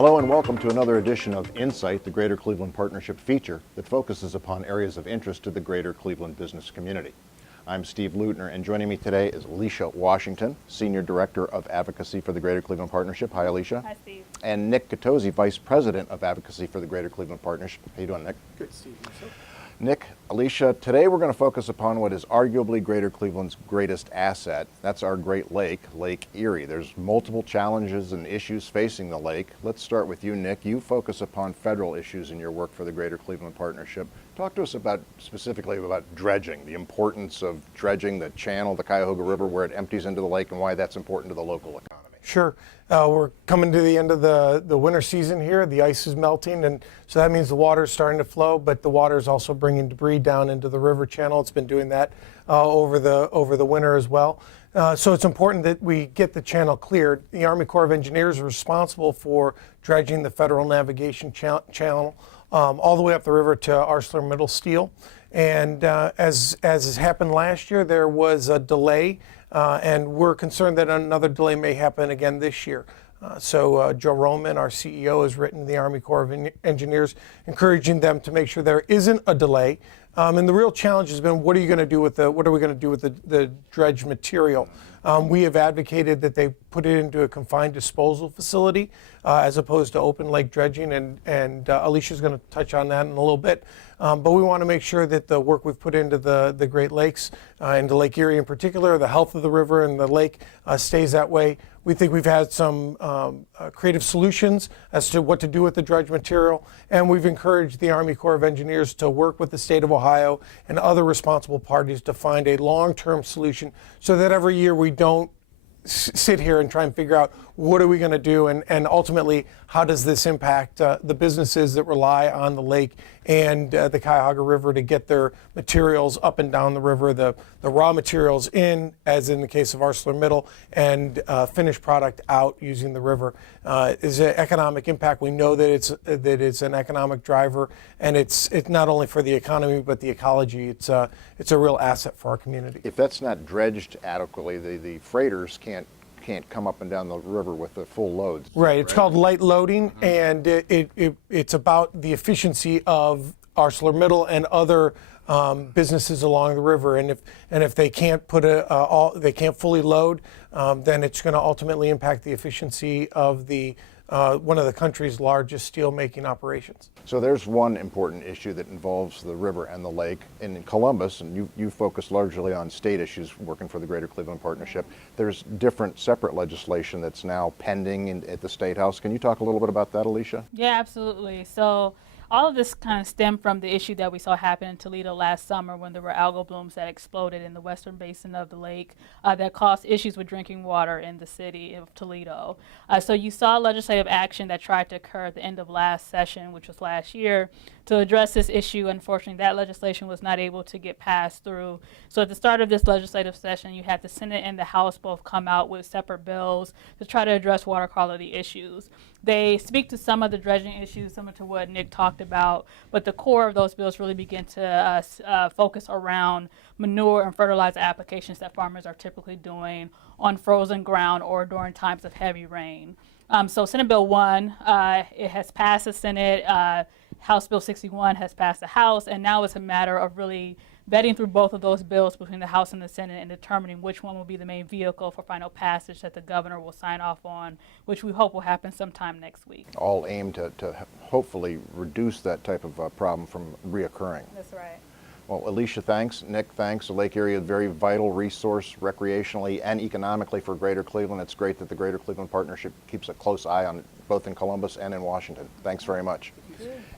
Hello and welcome to another edition of Insight, the Greater Cleveland Partnership feature that focuses upon areas of interest to the Greater Cleveland business community. I'm Steve Lutner, and joining me today is Alicia Washington, Senior Director of Advocacy for the Greater Cleveland Partnership. Hi, Alicia. Hi, Steve. And Nick Catozzi, Vice President of Advocacy for the Greater Cleveland Partnership. How you doing, Nick? Good, Steve. Yourself? Nick, Alicia, today we're going to focus upon what is arguably Greater Cleveland's greatest asset. That's our Great Lake, Lake Erie. There's multiple challenges and issues facing the lake. Let's start with you, Nick. You focus upon federal issues in your work for the Greater Cleveland Partnership. Talk to us specifically about dredging, the importance of dredging the channel, the Cuyahoga River, where it empties into the lake, and why that's important to the local economy. Sure. We're coming to the end of the winter season here. The ice is melting, and so that means the water is starting to flow, but the water is also bringing debris down into the river channel. It's been doing that over the winter as well. So it's important that we get the channel cleared. The Army Corps of Engineers is responsible for dredging the Federal Navigation Channel all the way up the river to ArcelorMittal Steel. And as has happened last year, there was a delay, and we're concerned that another delay may happen again this year. So Joe Roman, our CEO, has written to the Army Corps of Engineers, encouraging them to make sure there isn't a delay. And the real challenge has been, what are we going to do with the dredge material? We have advocated that they put it into a confined disposal facility as opposed to open lake dredging, and Alicia's going to touch on that in a little bit. But we want to make sure that the work we've put into the Great Lakes, into Lake Erie in particular, the health of the river and the lake stays that way. We think we've had some creative solutions as to what to do with the dredge material, and we've encouraged the Army Corps of Engineers to work with the state of Ohio and other responsible parties to find a long-term solution so that every year we don't sit here and try and figure out what are we going to do, and ultimately how does this impact the businesses that rely on the lake and the Cuyahoga River to get their materials up and down the river, the raw materials in, as in the case of ArcelorMittal, and finished product out using the river. Is an economic impact. We know that it's an economic driver, and it's not only for the economy but the ecology. It's a real asset for our community. If that's not dredged adequately, the freighters can't come up and down the river with the full loads. Right. It's called light loading, and it's about the efficiency of ArcelorMittal and other businesses along the river. And if they can't they can't fully load, then it's going to ultimately impact the efficiency of one of the country's largest steel making operations. So there's one important issue that involves the river and the lake. In Columbus, and you focus largely on state issues working for the Greater Cleveland Partnership, there's different separate legislation that's now pending at the State House. Can you talk a little bit about that, Alicia? Yeah, absolutely. So all of this kind of stemmed from the issue that we saw happen in Toledo last summer when there were algal blooms that exploded in the western basin of the lake that caused issues with drinking water in the city of Toledo. So you saw legislative action that tried to occur at the end of last session, which was last year, to address this issue. Unfortunately, that legislation was not able to get passed through. So at the start of this legislative session, you had the Senate and the House both come out with separate bills to try to address water quality issues. They speak to some of the dredging issues, similar to what Nick talked about, but the core of those bills really begin to focus around manure and fertilizer applications that farmers are typically doing on frozen ground or during times of heavy rain. So Senate Bill 1, it has passed the Senate. House Bill 61 has passed the House, and now it's a matter of really vetting through both of those bills between the House and the Senate and determining which one will be the main vehicle for final passage that the governor will sign off on, which we hope will happen sometime next week. All aimed to hopefully reduce that type of problem from reoccurring. That's right. Well, Alicia, thanks. Nick, thanks. The Lake Erie is a very vital resource recreationally and economically for Greater Cleveland. It's great that the Greater Cleveland Partnership keeps a close eye on it, both in Columbus and in Washington. Thanks very much.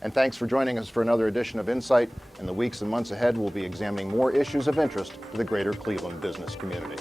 And thanks for joining us for another edition of Insight. In the weeks and months ahead, we'll be examining more issues of interest to the Greater Cleveland business community.